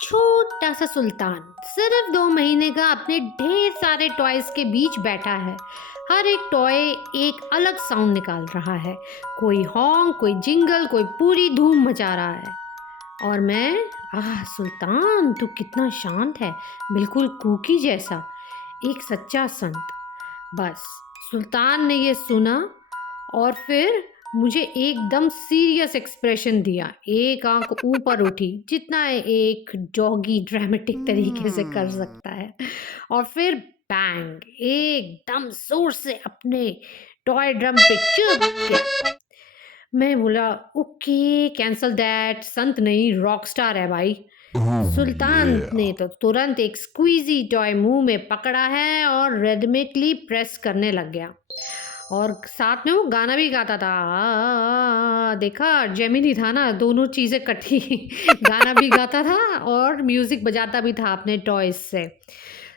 छोटा सा सुल्तान सिर्फ 2 महीने का अपने ढेर सारे टॉयज के बीच बैठा है। हर एक टॉय एक अलग साउंड निकाल रहा है। कोई हॉन्क, कोई जिंगल, कोई पूरी धूम मचा रहा है। और मैं, सुल्तान तू कितना शांत है, बिल्कुल कुकी जैसा, एक सच्चा संत। बस सुल्तान ने ये सुना और फिर मुझे एकदम सीरियस एक्सप्रेशन दिया। एक आंख ऊपर उठी, जितना एक डॉगी ड्रामेटिक तरीके से कर सकता है, और फिर बैंग, एकदम जोर से अपने टॉय ड्रम पे चुप गया। मैं बोला, ओके कैंसल दैट, संत नहीं रॉक स्टार है भाई। सुल्तान ने तो तुरंत एक स्क्वीजी टॉय मुंह में पकड़ा है और रिदमिकली प्रेस करने लग गया, और साथ में वो गाना भी गाता था। देखा, जेमिनी था ना, दोनों चीज़ें कटी। गाना भी गाता था और म्यूजिक बजाता भी था अपने टॉयज से।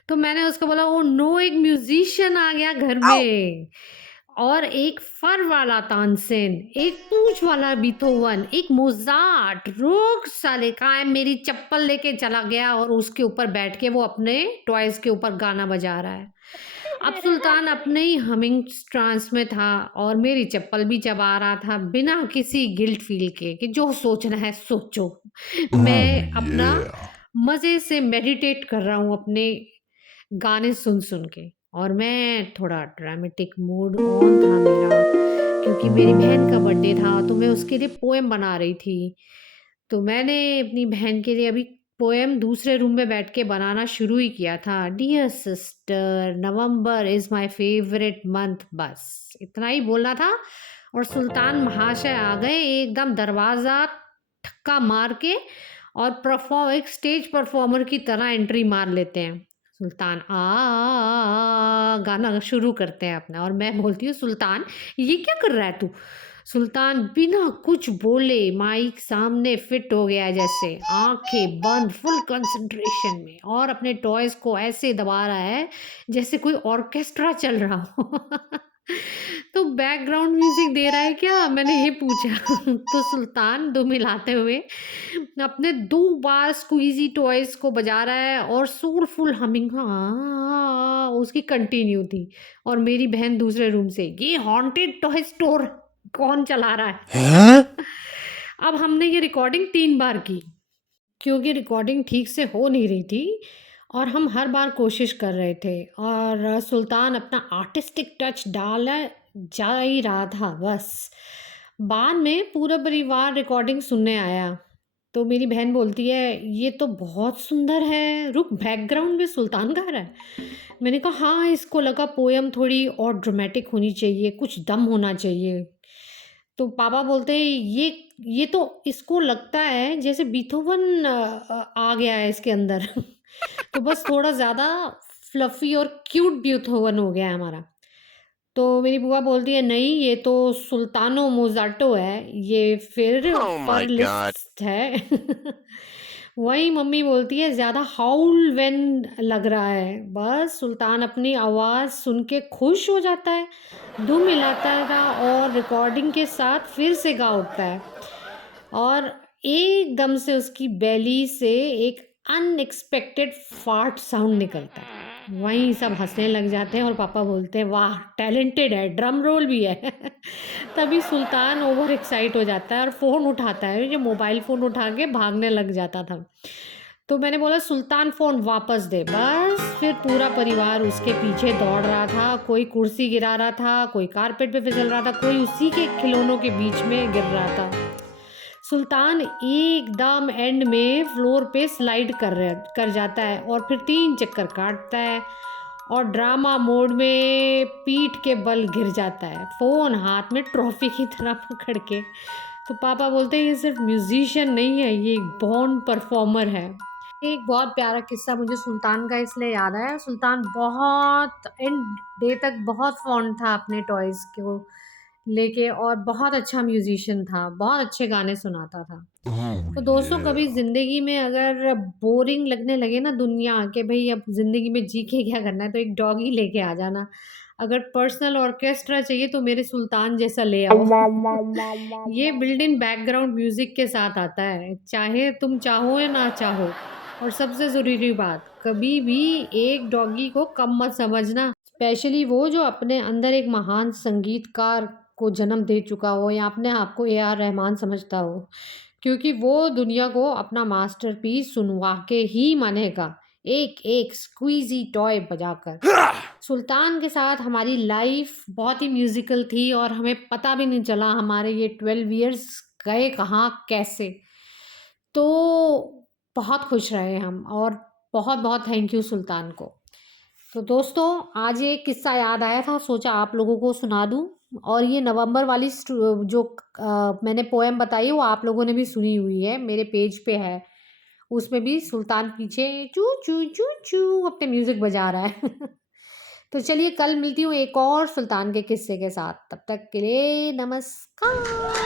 तो मैंने उसको बोला, ओ नो, एक म्यूजिशियन आ गया घर में। और एक फर वाला तानसेन, एक पूंछ वाला बीथोवन, एक मोजार्ट। रुक साले, कहाँ मेरी चप्पल लेके चला गया और उसके ऊपर बैठ के वो अपने टॉयज के ऊपर गाना बजा रहा है। अब सुल्तान अपने ही हमिंग ट्रांस में था और मेरी चप्पल भी चबा रहा था, बिना किसी गिल्ट फील के कि जो सोचना है सोचो। मैं अपना मज़े से मेडिटेट कर रहा हूँ अपने गाने सुन सुन के। और मैं थोड़ा ड्रामेटिक मूड ऑन था मेरा, क्योंकि मेरी बहन का बर्थडे था तो मैं उसके लिए पोएम बना रही थी। तो मैंने अपनी बहन के लिए अभी पोएम दूसरे रूम में बैठ के बनाना शुरू ही किया था। Dear sister, November is my favourite month, बस इतना ही बोलना था। और सुल्तान महाशय आ गए एकदम दरवाज़ा ठक्का मार के, और एक स्टेज परफॉर्मर की तरह एंट्री मार लेते हैं। सुल्तान गाना शुरू करते हैं अपना, और मैं बोलती हूँ, सुल्तान ये क्या कर रहा है तू? सुल्तान बिना कुछ बोले माइक सामने फिट हो गया, जैसे आंखें बंद, फुल कंसंट्रेशन में, और अपने टॉयज को ऐसे दबा रहा है जैसे कोई ऑर्केस्ट्रा चल रहा हो। तो बैकग्राउंड म्यूजिक दे रहा है क्या, मैंने ये पूछा। तो सुल्तान दो मिलाते हुए अपने 2 बार स्क्वीजी टॉयज को बजा रहा है, और सोलफुल हमिंग उसकी कंटिन्यू थी। और मेरी बहन दूसरे रूम से, ये हॉन्टेड टॉय स्टोर कौन चला रहा है? अब हमने ये रिकॉर्डिंग 3 बार की, क्योंकि रिकॉर्डिंग ठीक से हो नहीं रही थी और हम हर बार कोशिश कर रहे थे, और सुल्तान अपना आर्टिस्टिक टच डाला जा ही रहा था बस। बाद में पूरा परिवार रिकॉर्डिंग सुनने आया, तो मेरी बहन बोलती है, ये तो बहुत सुंदर है, रुक, बैकग्राउंड में सुल्तान गा रहा है। मैंने कहा हाँ, इसको लगा पोयम थोड़ी और ड्रामेटिक होनी चाहिए, कुछ दम होना चाहिए। तो पापा बोलते हैं, ये तो इसको लगता है जैसे बीथोवन आ गया है इसके अंदर। तो बस थोड़ा ज़्यादा फ्लफ़ी और क्यूट बीथोवन हो गया है हमारा। तो मेरी बुआ बोलती है, नहीं ये तो सुल्तानो मोज़ाटो है, ये फिर Oh my God. फ़रलिस्ट है। वहीं मम्मी बोलती है, ज़्यादा हाउल व्हेन लग रहा है। बस सुल्तान अपनी आवाज़ सुन के खुश हो जाता है, धूम हिलाता था और रिकॉर्डिंग के साथ फिर से गा उठता है, और एकदम से उसकी बेली से एक अनएक्सपेक्टेड फार्ट साउंड निकलता है। वहीं सब हंसने लग जाते हैं और पापा बोलते हैं, वाह टैलेंटेड है, ड्रम रोल भी है। तभी सुल्तान ओवर एक्साइट हो जाता है और फ़ोन उठाता है, ये मोबाइल फ़ोन उठा के भागने लग जाता था। तो मैंने बोला, सुल्तान फ़ोन वापस दे। बस फिर पूरा परिवार उसके पीछे दौड़ रहा था, कोई कुर्सी गिरा रहा था, कोई कारपेट पे फिसल रहा था, कोई उसी के खिलौनों के बीच में गिर रहा था। सुल्तान एकदम एंड में फ्लोर पे स्लाइड कर जाता है और फिर 3 चक्कर काटता है, और ड्रामा मोड में पीठ के बल गिर जाता है, फ़ोन हाथ में ट्रॉफी की तरह पकड़ के। तो पापा बोलते हैं, ये सिर्फ म्यूजिशियन नहीं है, ये एक बॉर्न परफॉर्मर है। एक बहुत प्यारा किस्सा मुझे सुल्तान का इसलिए याद आया। सुल्तान बहुत एंड डे तक बहुत फॉन्ड था अपने टॉयज़ को लेके, और बहुत अच्छा म्यूजिशियन था, बहुत अच्छे गाने सुनाता था। तो दोस्तों, कभी ज़िंदगी में अगर बोरिंग लगने लगे ना दुनिया, कि भई अब ज़िंदगी में जी के क्या करना है, तो एक डॉगी लेके आ जाना। अगर पर्सनल ऑर्केस्ट्रा चाहिए तो मेरे सुल्तान जैसा ले आओ। ये बिल्ट इन बैकग्राउंड म्यूज़िक के साथ आता है, चाहे तुम चाहो या ना चाहो। और सबसे ज़रूरी बात, कभी भी एक डॉगी को कम मत समझना, स्पेशली वो जो अपने अंदर एक महान संगीतकार को जन्म दे चुका हो या अपने आप को ए आर रहमान समझता हो, क्योंकि वो दुनिया को अपना मास्टरपीस सुनवा के ही मानेगा, एक एक स्क्वीजी टॉय बजाकर। सुल्तान के साथ हमारी लाइफ बहुत ही म्यूजिकल थी और हमें पता भी नहीं चला हमारे ये 12 इयर्स गए कहाँ कैसे। तो बहुत खुश रहे हम और बहुत बहुत थैंक यू सुल्तान को। तो दोस्तों, आज ये किस्सा याद आया था, सोचा आप लोगों को सुना दूं। और ये नवंबर वाली जो मैंने पोएम बताई वो आप लोगों ने भी सुनी हुई है, मेरे पेज पे है। उसमें भी सुल्तान पीछे चू चू चू चू अपने म्यूजिक बजा रहा है। तो चलिए कल मिलती हूँ एक और सुल्तान के किस्से के साथ, तब तक के लिए नमस्कार।